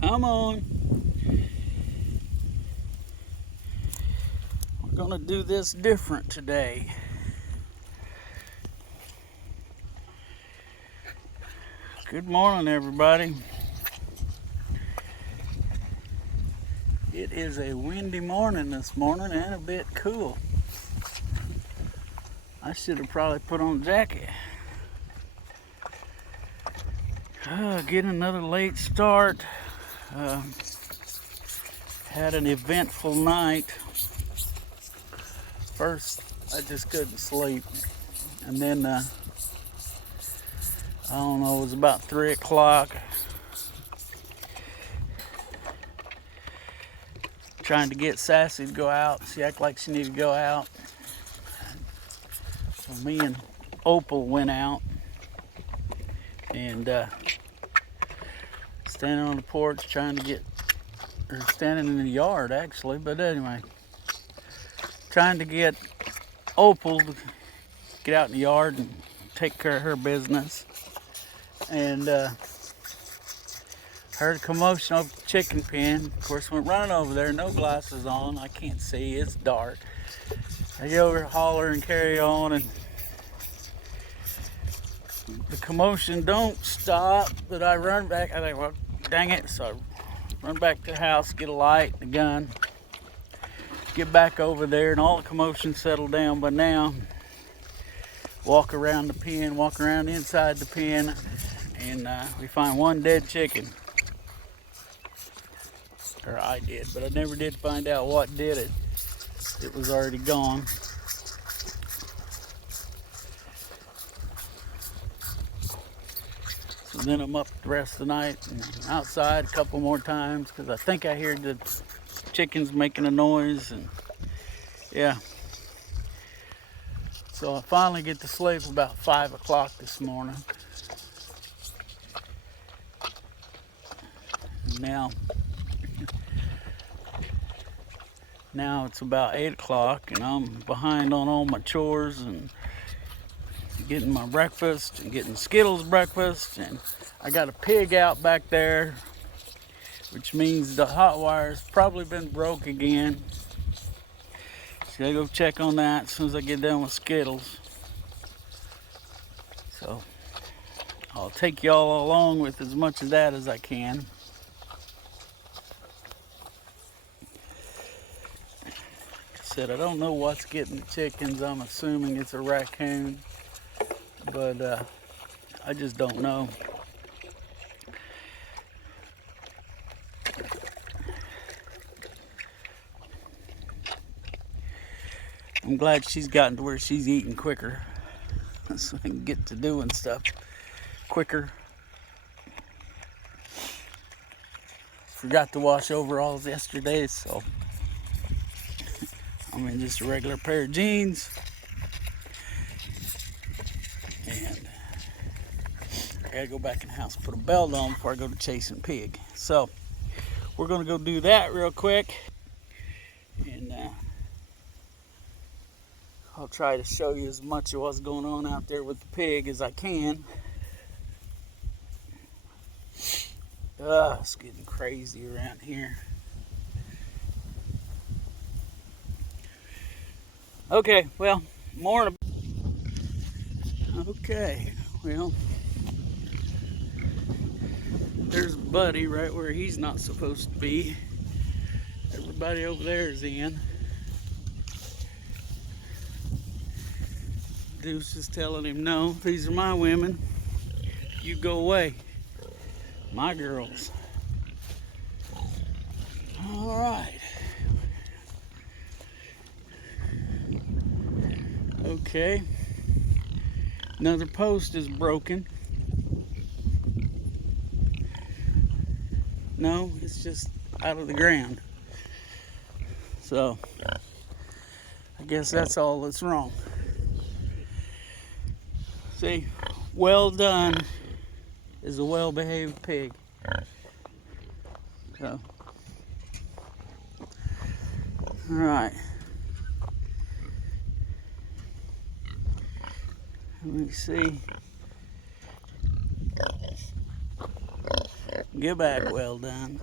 Come on. We're gonna do this different today. Good morning, everybody. It is a windy morning this morning and a bit cool. I should have probably put on a jacket. Getting another late start. Had an eventful night. First, I just couldn't sleep. And then, I don't know, it was about 3 o'clock. Trying to get Sassy to go out. She acted like she needed to go out. So me and Opal went out. And standing on the porch trying to get, or standing in the yard actually, but anyway, trying to get Opal to get out in the yard and take care of her business. And heard a commotion over the chicken pen. Of course, went running over there, no glasses on, I can't see, it's dark. I get over, holler and carry on, and the commotion don't stop, but I run back. I think, well, dang it. So I run back to the house, get a light, a gun, get back over there, and all the commotion settled down by now. Walk around the pen, walk around inside the pen, and we find one dead chicken. Or I did, but I never did find out what did it. It was already gone. So then I'm up the rest of the night and outside a couple more times because I think I heard the chickens making a noise, and yeah. So I finally get to sleep about 5 o'clock this morning. And now it's about 8 o'clock and I'm behind on all my chores and getting my breakfast and getting Skittles breakfast, and I got a pig out back there, which means the hot wire's probably been broke again. So I go check on that as soon as I get done with Skittles. So I'll take y'all along with as much of that as I can. I don't know what's getting the chickens. I'm assuming it's a raccoon, but I just don't know. I'm glad she's gotten to where she's eating quicker, so I can get to doing stuff quicker. Forgot to wash overalls yesterday, so I'm in just a regular pair of jeans, and I gotta go back in the house and put a belt on before I go to chasing pig. So we're gonna go do that real quick, and I'll try to show you as much of what's going on out there with the pig as I can. It's getting crazy around here. Okay, well, more. Okay, well, there's Buddy right where he's not supposed to be. Everybody over there is in. Deuce is telling him, no, these are my women. You go away. My girls. All right. Okay, another post is broken. No, it's just out of the ground. So, I guess that's all that's wrong. See, well done is a well-behaved pig. So, all right. Let me see. Get back, well done.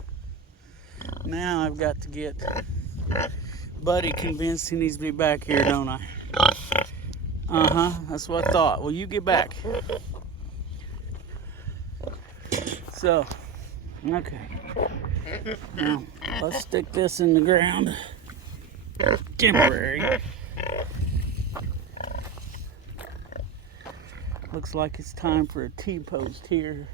Now I've got to get Buddy convinced he needs to be back here, don't I? That's what I thought. Well, you get back. So, okay. Now, let's stick this in the ground. Temporary. Looks like it's time for a T-post here.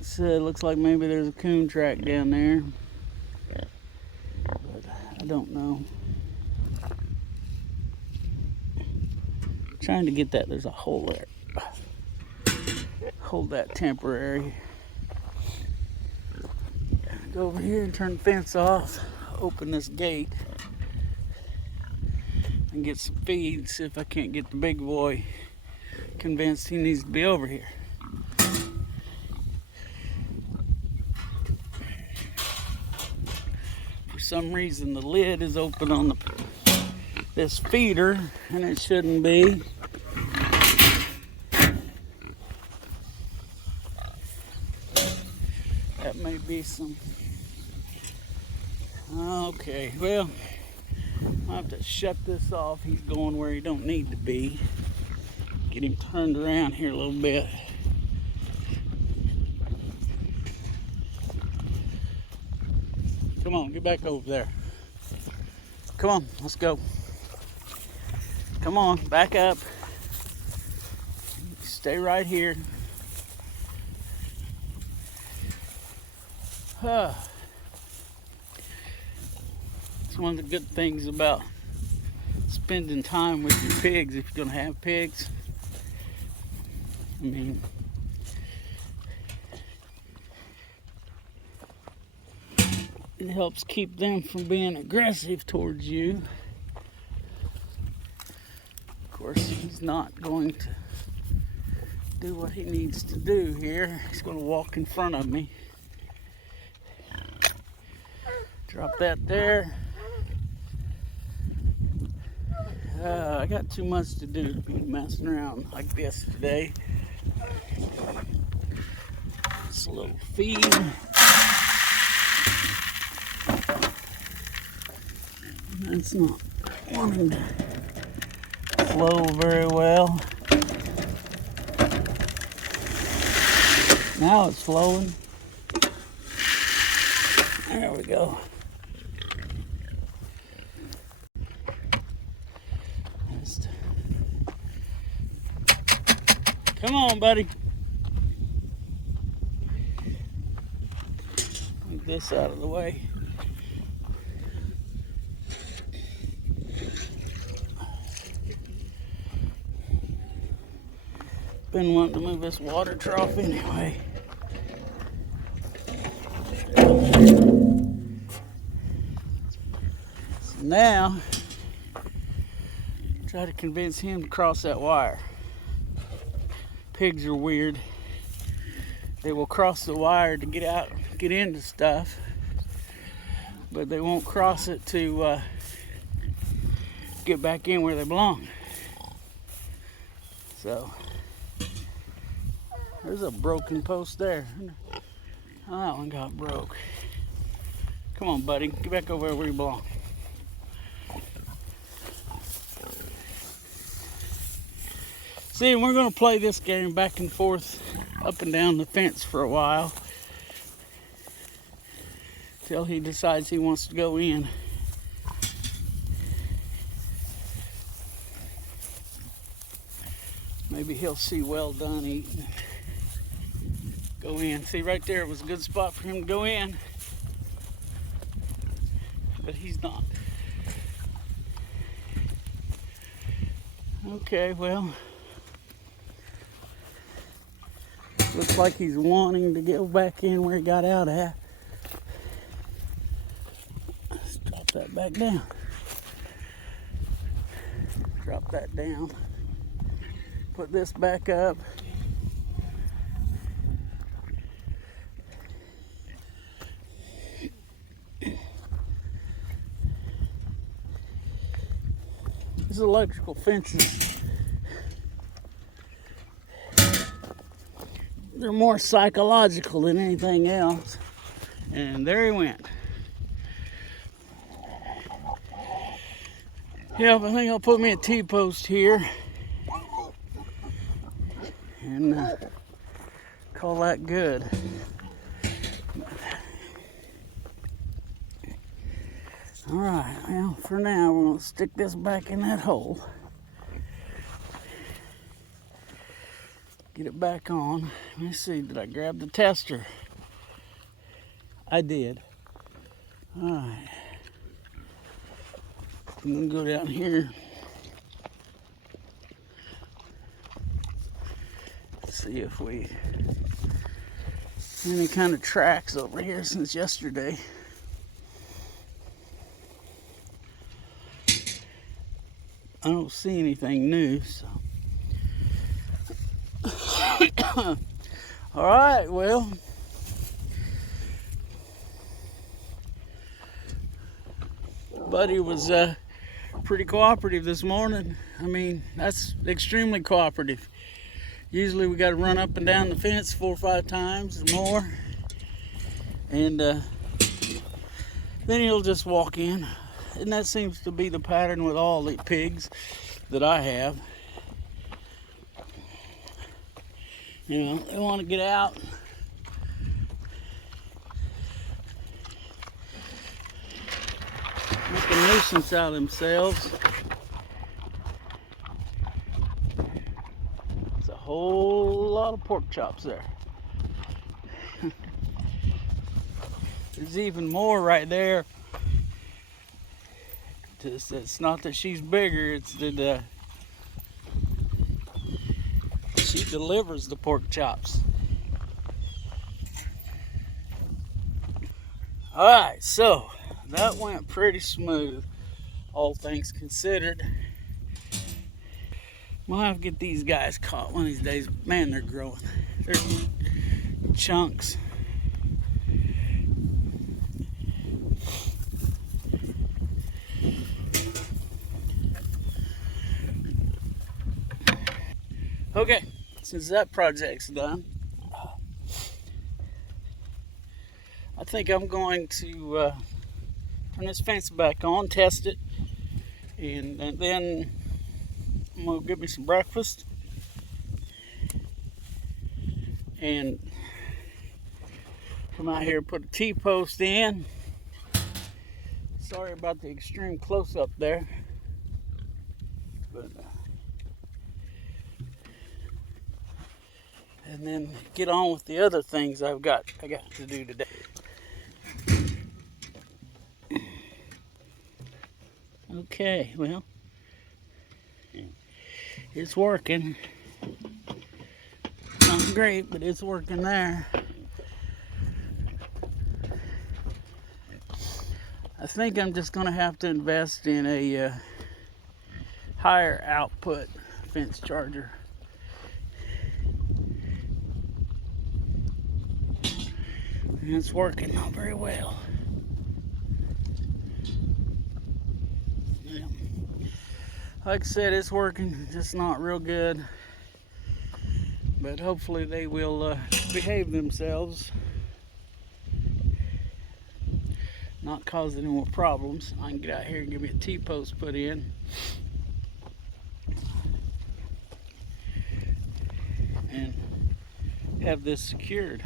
So it looks like maybe there's a coon track down there, but I don't know. Trying to get that. There's a hole there. Hold that temporary. Go over here and turn the fence off. Open this gate and get some feed. See if I can't get the big boy convinced he needs to be over here. For some reason the lid is open on this feeder and it shouldn't be. That may be some. Okay, well, I'll have to shut this off. He's going where he don't need to be. Get him turned around here a little bit. Come on, get back over there. Come on, let's go. Come on, back up. Stay right here. It's one of the good things about spending time with your pigs, if you're going to have pigs. I mean, it helps keep them from being aggressive towards you. Of course, he's not going to do what he needs to do here. He's going to walk in front of me. Drop that there. I got too much to do to be messing around like this today. Just a little feed. It's not wanting to flow very well. Now it's flowing. There we go. Come on, buddy. Move this out of the way. Been wanting to move this water trough anyway. So now, try to convince him to cross that wire. Pigs are weird. They will cross the wire to get out, get into stuff, but they won't cross it to get back in where they belong. So there's a broken post there. Oh, that one got broke. Come on, buddy, get back over where you belong. See, we're going to play this game back and forth, up and down the fence for a while, till he decides he wants to go in. Maybe he'll see well done eating. Go in. See, right there was a good spot for him to go in, but he's not. Okay, well, looks like he's wanting to get back in where he got out at. Let's drop that back down. Drop that down. Put this back up. These electrical fences they're more psychological than anything else. And there he went. Yep, I think I'll put me a T-post here and call that good. All right, well, for now, we're gonna stick this back in that hole. Get it back on. Let me see, did I grab the tester? I did. All right. I'm gonna go down here. See if we any kind of tracks over here since yesterday. I don't see anything new, so. All right, well. Buddy was pretty cooperative this morning. I mean, that's extremely cooperative. Usually we got to run up and down the fence 4 or 5 times or more. And then he'll just walk in. And that seems to be the pattern with all the pigs that I have. You know, they want to get out. Make a nuisance out of themselves. It's a whole lot of pork chops there. There's even more right there. It's not that she's bigger, it's that she delivers the pork chops. Alright, so that went pretty smooth, all things considered. We'll have to get these guys caught one of these days. Man, they're growing. They're chunks. Okay, since that project's done, I think I'm going to turn this fence back on, test it, and then I'm going to get me some breakfast and come out here and put a T-post in. Sorry about the extreme close-up there, but and then get on with the other things I got to do today. Okay, well, it's working. Not great, but it's working there. I think I'm just gonna have to invest in a higher output fence charger. And it's working not very well. Yeah. Like I said, it's working, just not real good. But hopefully they will behave themselves, not cause any more problems. I can get out here and get me a T-post put in. And have this secured.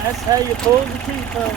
That's how you pull the T-post.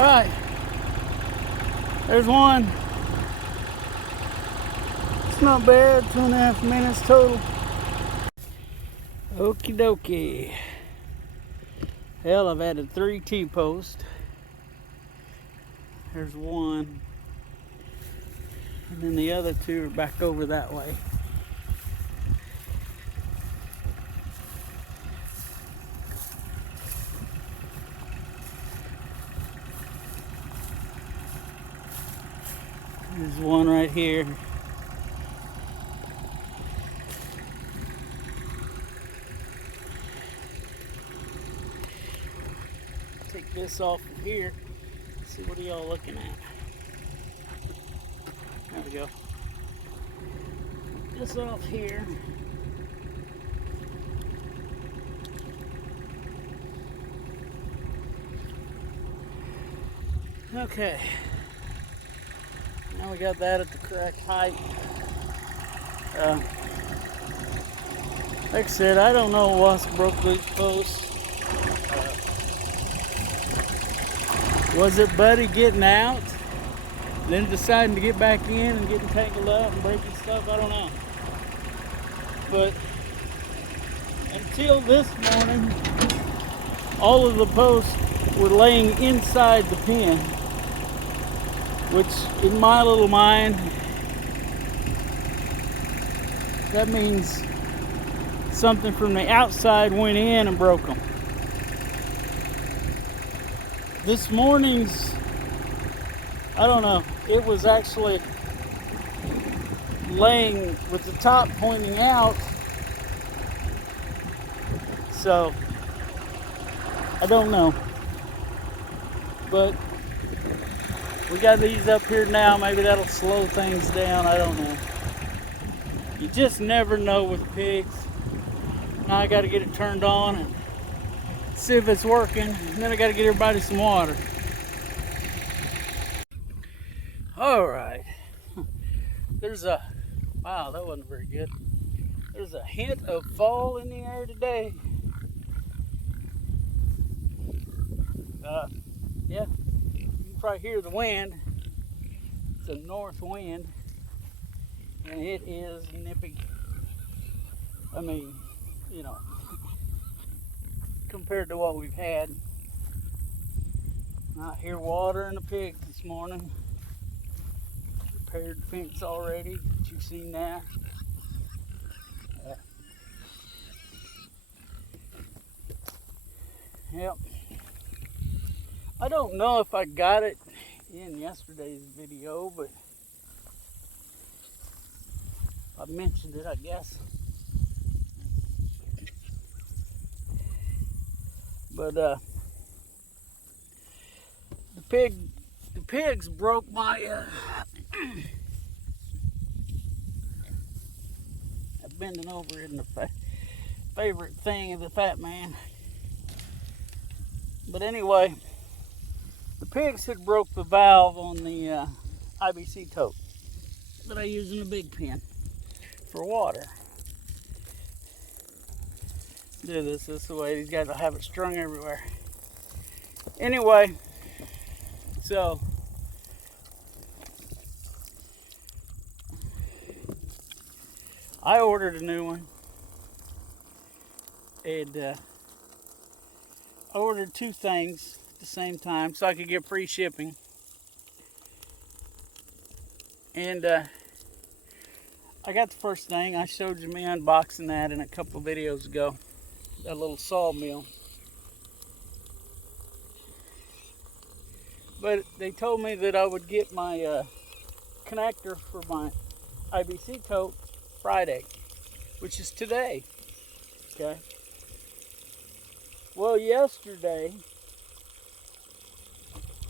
Alright, there's one. It's not bad, 2.5 minutes total. Okie dokie. Hell, I've added 3 T-posts. There's one. And then the other 2 are back over that way. There's one right here. Take this off of here. See, what are y'all looking at? There we go. Take this off here. Okay. Now we got that at the correct height. Like I said, I don't know what's broke these posts. Was it Buddy getting out, then deciding to get back in and getting tangled up and breaking stuff? I don't know. But until this morning, all of the posts were laying inside the pen, which in my little mind, that means something from the outside went in and broke them. This morning's, I don't know, it was actually laying with the top pointing out. So, I don't know. But we got these up here now. Maybe that'll slow things down. I don't know. You just never know with pigs. Now I got to get it turned on and see if it's working. And then I got to get everybody some water. All right. There's a, wow, that wasn't very good. There's a hint of fall in the air today. Yeah, you can probably hear the wind. It's a north wind, and it is nippy. I mean, you know, compared to what we've had. Out here watering the pigs this morning. Repaired the fence already, but you've seen that. Yep. I don't know if I got it in yesterday's video, but I mentioned it, I guess. But the pigs broke my bending over in the favorite thing of the fat man. But anyway, the pigs had broke the valve on the IBC tote that I use in the big pen for water. Do this the way. These guys will have it strung everywhere. Anyway, so I ordered a new one, and I ordered 2 things at the same time so I could get free shipping. And I got the first thing. I showed you me unboxing that in a couple of videos ago. That little sawmill. But they told me that I would get my connector for my IBC tote Friday, which is today. Okay. Well, yesterday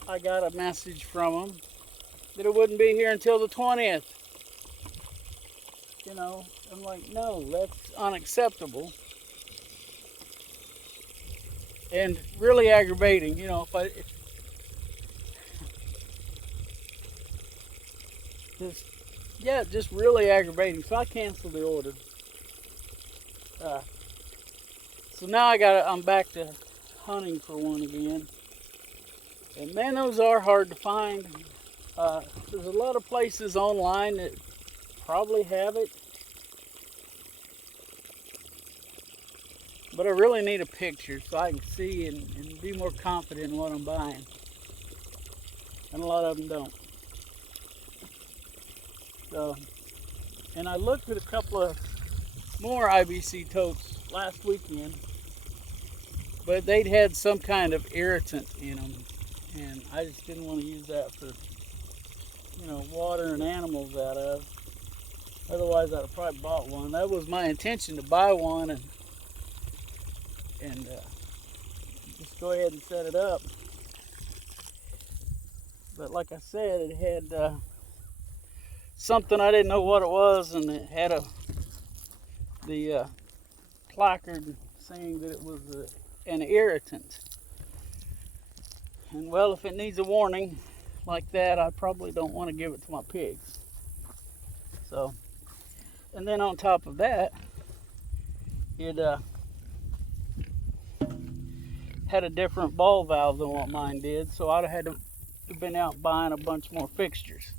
I got a message from them that it wouldn't be here until the 20th. You know, I'm like, no, that's unacceptable. And really aggravating, you know, just really aggravating. So I canceled the order. So now I'm back to hunting for one again. And man, those are hard to find. There's a lot of places online that probably have it, but I really need a picture so I can see and be more confident in what I'm buying. And a lot of them don't. So, and I looked at a couple of more IBC totes last weekend, but they'd had some kind of irritant in them, and I just didn't want to use that for, watering animals out of. Otherwise, I'd have probably bought one. That was my intention, to buy one and just go ahead and set it up. But like I said, it had something I didn't know what it was, and it had the placard saying that it was an irritant. And well, if it needs a warning like that, I probably don't want to give it to my pigs. So, and then on top of that, it had a different ball valve than what mine did, so I'd have had to have been out buying a bunch more fixtures.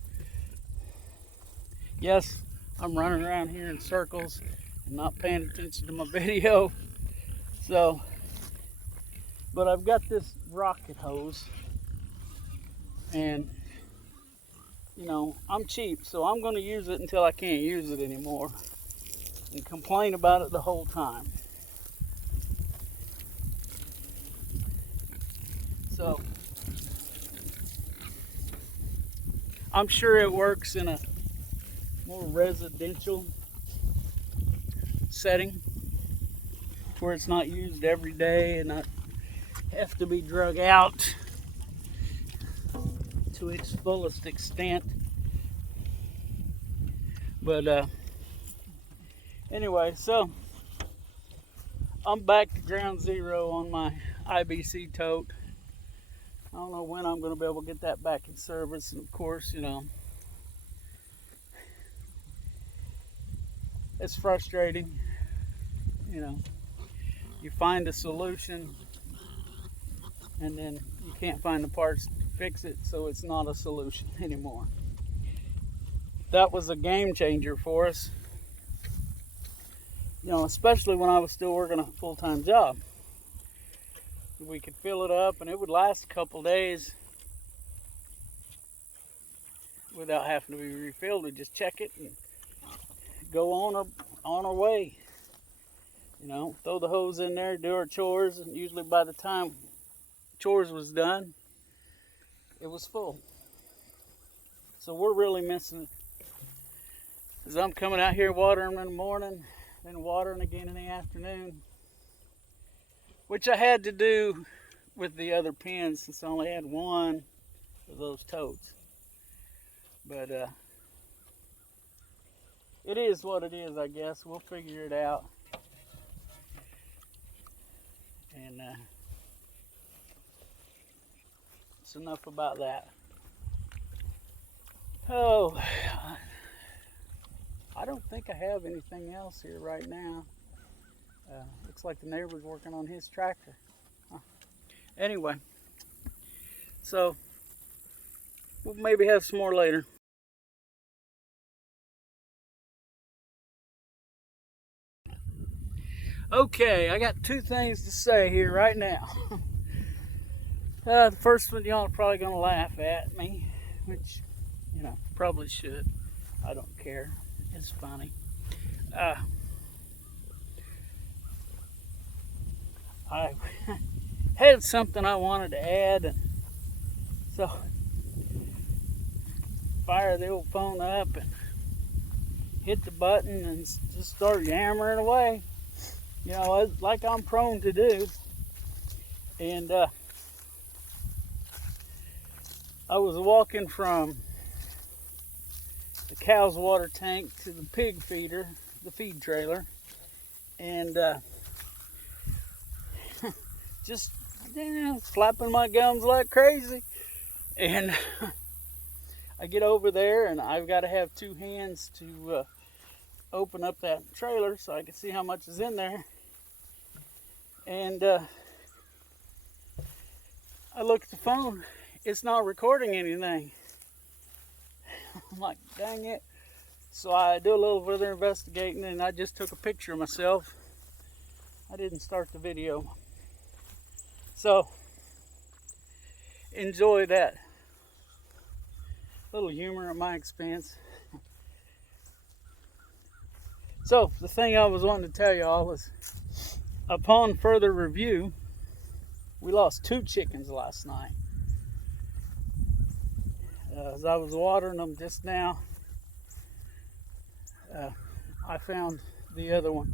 Yes, I'm running around here in circles and not paying attention to my video. So, but I've got this rocket hose, and I'm cheap, so I'm going to use it until I can't use it anymore and complain about it the whole time. So, I'm sure it works in a more residential setting where it's not used every day and not have to be drug out to its fullest extent. But anyway, so I'm back to ground zero on my IBC tote. I don't know when I'm going to be able to get that back in service, and of course, it's frustrating. You find a solution and then you can't find the parts to fix it, so it's not a solution anymore. That was a game changer for us, especially when I was still working a full-time job. We could fill it up and it would last a couple days without having to be refilled. We'd just check it and go on our way. Throw the hose in there, do our chores, and usually by the time chores was done, it was full. So we're really missing it. As I'm coming out here watering in the morning, then watering again in the afternoon, which I had to do with the other pens since I only had one of those totes. But it is what it is, I guess. We'll figure it out. And it's enough about that. Oh, I don't think I have anything else here right now. Looks like the neighbor's working on his tractor. Anyway, so we'll maybe have some more later. Okay, I got two things to say here right now. The first one, y'all are probably going to laugh at me, which, probably should. I don't care. It's funny. I had something I wanted to add, and so fire the old phone up and hit the button and just start yammering away. Like I'm prone to do. And I was walking from the cow's water tank to the pig feeder, the feed trailer, and just flapping my gums like crazy. And I get over there, and I've got to have two hands to open up that trailer so I can see how much is in there. And I look at the phone, it's not recording anything. I'm like, dang it. So I do a little further investigating, and I just took a picture of myself. I didn't start the video. So enjoy that little humor at my expense. So the thing I was wanting to tell y'all is, upon further review, we lost 2 chickens last night. As I was watering them just now, I found the other one.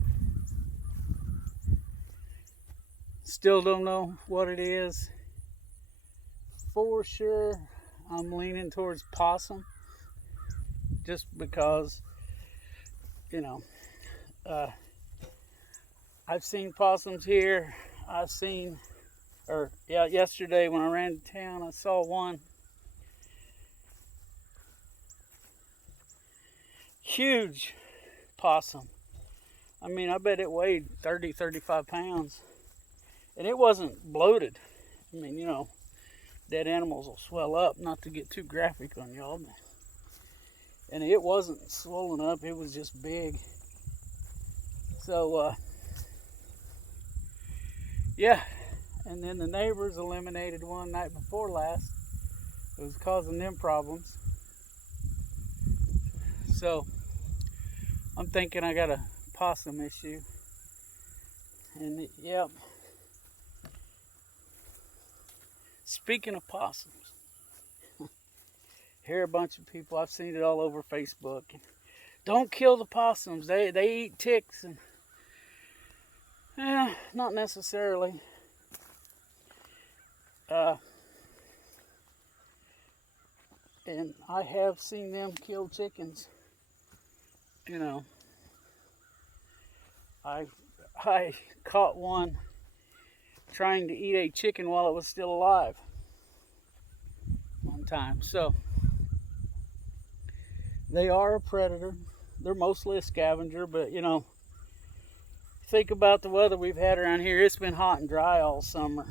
Still don't know what it is. For sure, I'm leaning towards possum, just because, you know, I've seen possums here. Yesterday when I ran to town, I saw one. Huge possum. I mean, I bet it weighed 30, 35 pounds. And it wasn't bloated. I mean, you know, dead animals will swell up, not to get too graphic on y'all. And it wasn't swollen up, it was just big. So, yeah. And then the neighbors eliminated one night before last. It was causing them problems. So, I'm thinking I got a possum issue. And, yep. Speaking of possums, hear a bunch of people, I've seen it all over Facebook. Don't kill the possums, they eat ticks. And not necessarily. And I have seen them kill chickens. You know, I caught one trying to eat a chicken while it was still alive one time. So they are a predator. They're mostly a scavenger, but you know, think about the weather we've had around here. It's been hot and dry all summer.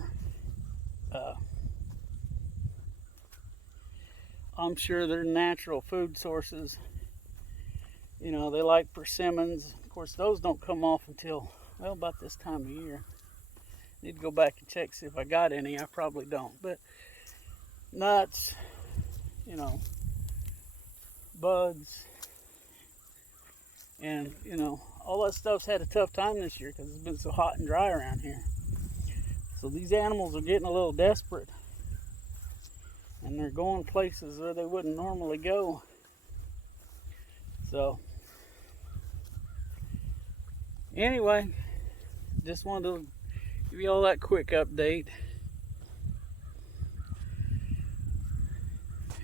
I'm sure they're natural food sources. You know, they like persimmons. Of course, those don't come off until, well, about this time of year. Need to go back and check, see if I got any. I probably don't. But nuts, you know, bugs, and, you know, all that stuff's had a tough time this year because it's been so hot and dry around here. So these animals are getting a little desperate. And they're going places where they wouldn't normally go. So, anyway, just wanted to give you all that quick update.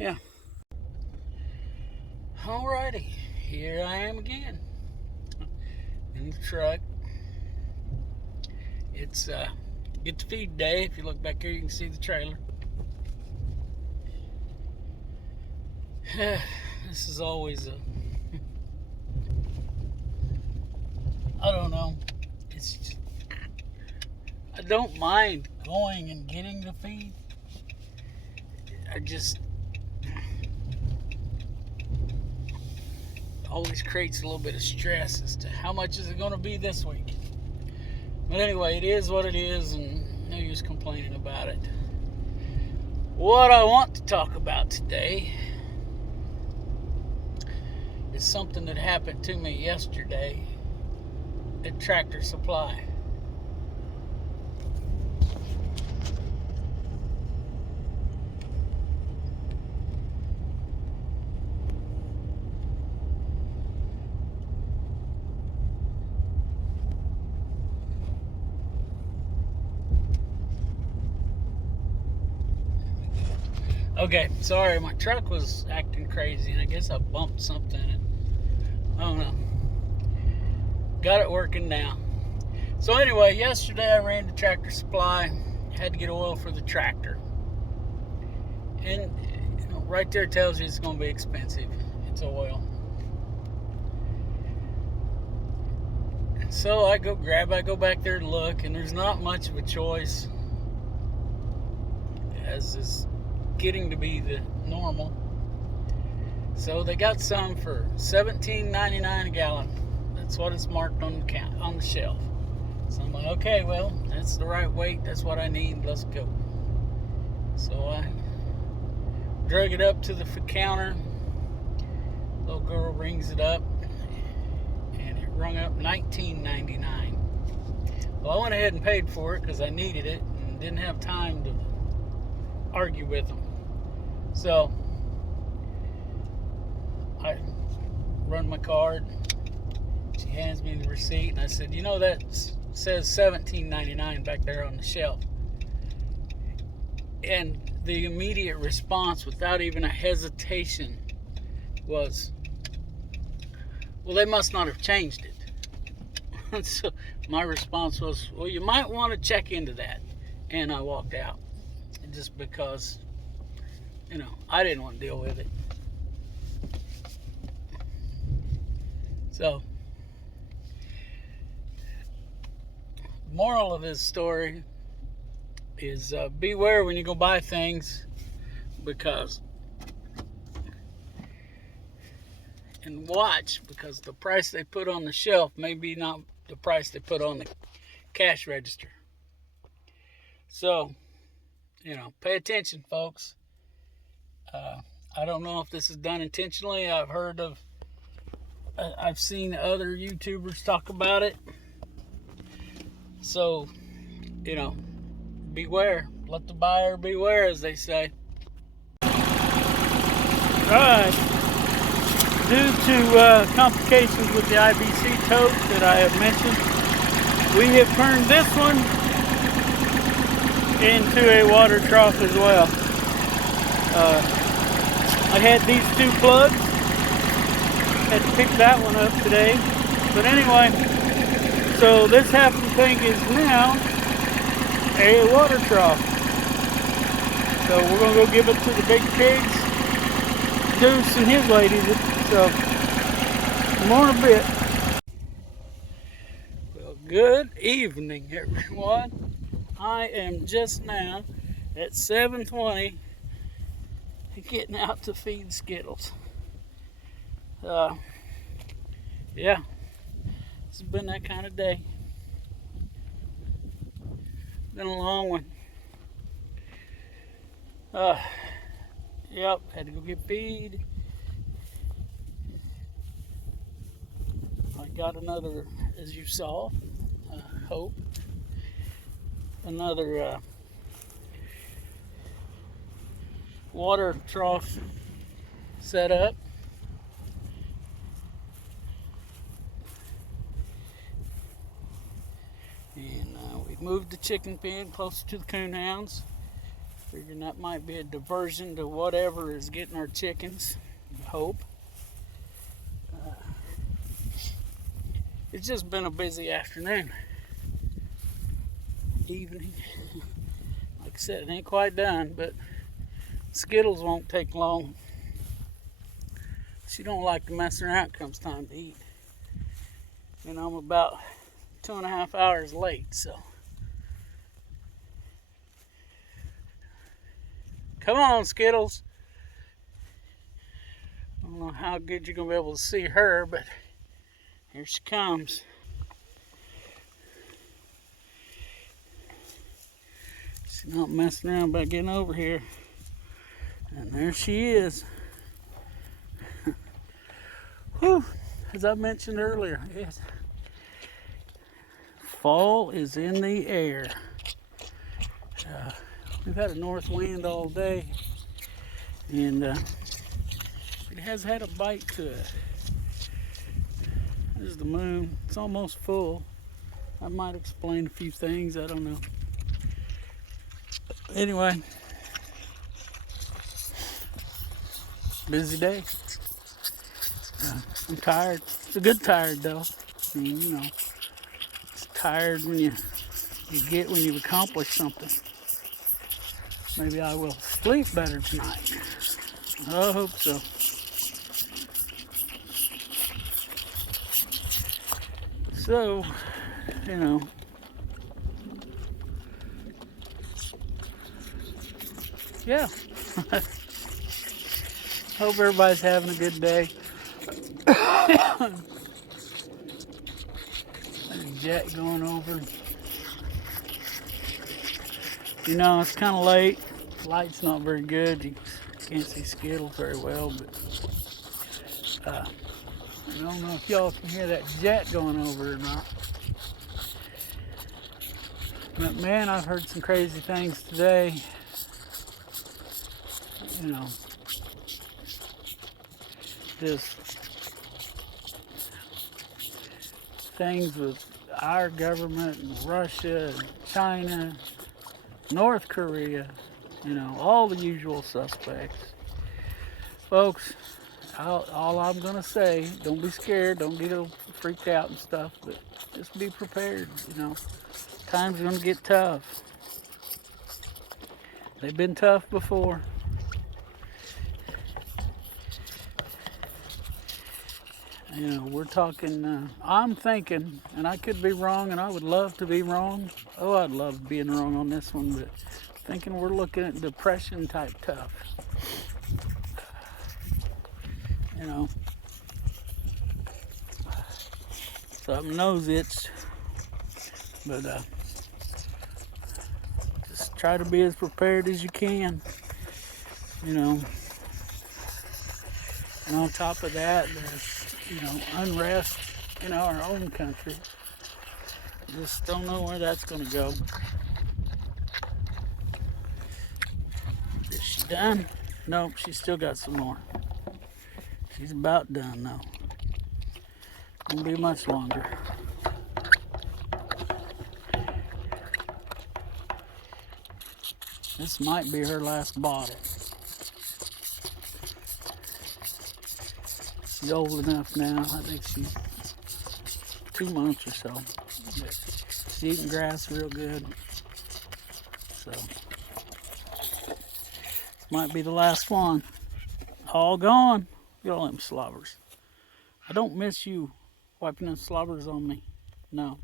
Yeah. Alrighty, here I am again in the truck. It's get to feed day. If you look back here, you can see the trailer. This is always I don't know. It's just, I don't mind going and getting the feed. I just always creates a little bit of stress as to how much is it going to be this week. But anyway, it is what it is, and no use complaining about it. What I want to talk about today is something that happened to me yesterday at Tractor Supply. Okay, sorry, my truck was acting crazy, and I guess I bumped something. I don't know. Got it working now. So anyway, yesterday I ran to Tractor Supply, had to get oil for the tractor. And you know, right there tells you it's going to be expensive. It's oil. So I go back there to look, and there's not much of a choice, as is getting to be the normal. So they got some for $17.99 a gallon. That's what it's marked on the shelf. So I'm like, okay, well, that's the right weight. That's what I need. Let's go. So I drug it up to the counter. Little girl rings it up, and it rung up $19.99. Well, I went ahead and paid for it because I needed it and didn't have time to argue with them. So I run my card. She hands me the receipt, and I said, you know, that says $17.99 back there on the shelf. And the immediate response, without even a hesitation, was, well, they must not have changed it. So my response was, well, you might want to check into that. And I walked out. Just because, you know, I didn't want to deal with it. So, moral of this story is beware when you go buy things, because, and watch, because the price they put on the shelf may be not the price they put on the cash register. So, you know, pay attention, folks. I don't know if this is done intentionally. I've seen other YouTubers talk about it. So, you know, beware. Let the buyer beware, as they say. Alright. Due to complications with the IBC tote that I have mentioned, we have turned this one into a water trough as well. I had these two plugs. Had to pick that one up today. But anyway, so this half of the tank is now a water trough. So we're going to go give it to the big pigs, Deuce and his ladies. So, more in a bit. Well, good evening, everyone. I am just now at 7:20 getting out to feed Skittles. Yeah, it's been that kind of day. Been a long one. Yep, had to go get feed. I got another, as you saw, hope, another water trough set up. And we moved the chicken pen closer to the coon hounds, figuring that might be a diversion to whatever is getting our chickens. I hope. It's just been a busy afternoon, evening. Like I said, it ain't quite done, but Skittles won't take long. She don't like to mess around comes time to eat. And I'm about 2.5 hours late, so. Come on, Skittles. I don't know how good you're gonna be able to see her, but here she comes. She's not messing around about getting over here. And there she is. Whew. As I mentioned earlier, yes, fall is in the air. We've had a north wind all day, and it has had a bite to it. There's the moon. It's almost full. I might explain a few things. I don't know. Anyway, busy day. I'm tired. It's a good tired though. I mean, you know, it's tired when you get when you've accomplished something. Maybe I will sleep better tonight. I hope so. So, you know, yeah, Hope everybody's having a good day. There's a jet going over. You know, it's kind of late. The light's not very good. You can't see Skittles very well, but I don't know if y'all can hear that jet going over or not. But man, I've heard some crazy things today. You know, just things with our government and Russia and China, North Korea, you know, all the usual suspects. Folks, all I'm going to say, don't be scared, don't get all freaked out and stuff, but just be prepared, you know. Times are going to get tough. They've been tough before. You know, we're talking, I'm thinking, and I could be wrong, and I would love to be wrong. Oh, I'd love being wrong on this one, but thinking we're looking at depression type tough. You know, something nose itch, but just try to be as prepared as you can, you know. And on top of that, there's, you know, unrest in our own country. Just don't know where that's going to go. Is she done? Nope, she's still got some more. She's about done though. Won't be much longer. This might be her last bottle. She's old enough now. I think she's 2 months or so. But she's eating grass real good. So this might be the last one. All gone. Look at all them slobbers. I don't miss you wiping them slobbers on me. No.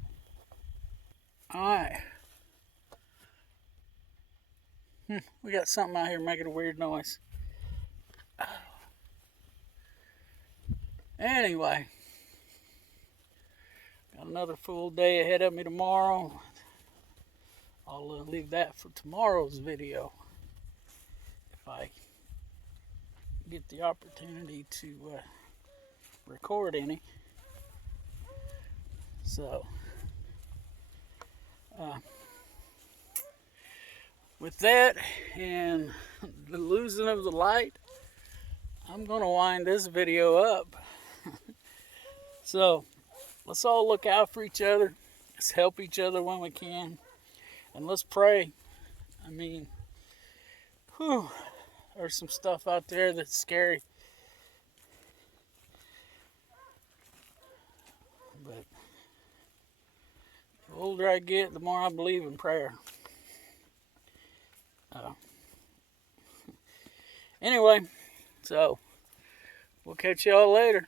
Alright. We got something out here making a weird noise. Anyway, got another full day ahead of me tomorrow. I'll leave that for tomorrow's video if I get the opportunity to record any. So, with that and the losing of the light, I'm going to wind this video up. So, let's all look out for each other. Let's help each other when we can. And let's pray. I mean, there's some stuff out there that's scary. But the older I get, the more I believe in prayer. Anyway, so we'll catch y'all later.